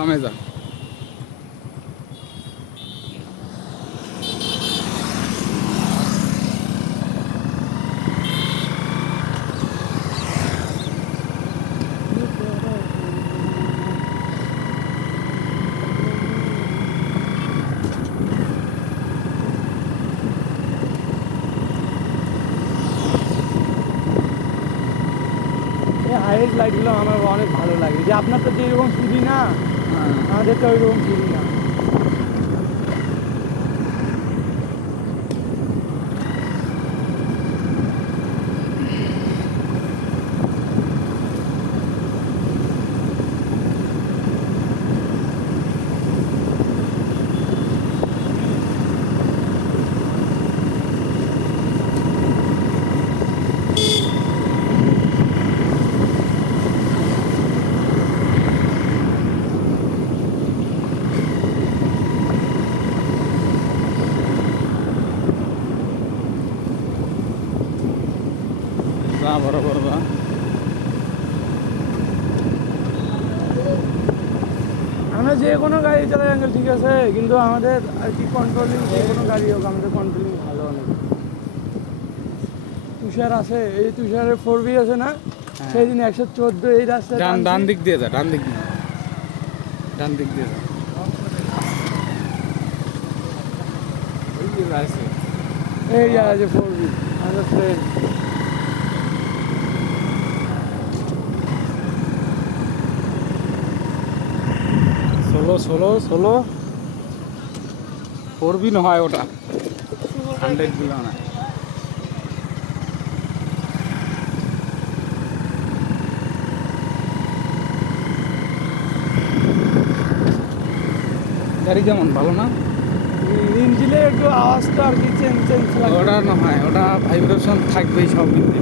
বামে যা। হাইট লাইটগুলো আমার অনেক ভালো লাগে, যে আপনার তো যেরকম ফ্রি না, আমাদের তো ওইরকম ফ্রি না। যা বরাবর যা। আমরা যে কোনো গাড়ি চালাই আঙ্কেল, ঠিক আছে, কিন্তু আমাদের আর কি কন্ট্রোলিং, যে কোনো গাড়ি হোক আমাদের কন্ট্রোলিং ভালো অনেক। তুষার আছে, এই তুষারের 4V আছে না, সেই দিন 114 এই রাস্তায় ডান দিক দিয়ে যা, ডান দিক দিয়ে, ডান দিক দিয়ে যা। ওই যে আছে, এই জায়গায় যে 4V আমাদের ফ্রেন্ড। ষোলো 4B নহয় ওটা, 100 গুলো না। গাড়ি কেমন, ভালো না? ইঞ্জিনের একটু আওয়াজটা আর কি চেঞ্জ ওটা নহয়, ওটা ভাইব্রেশন থাকবেই সব ইঞ্জিন।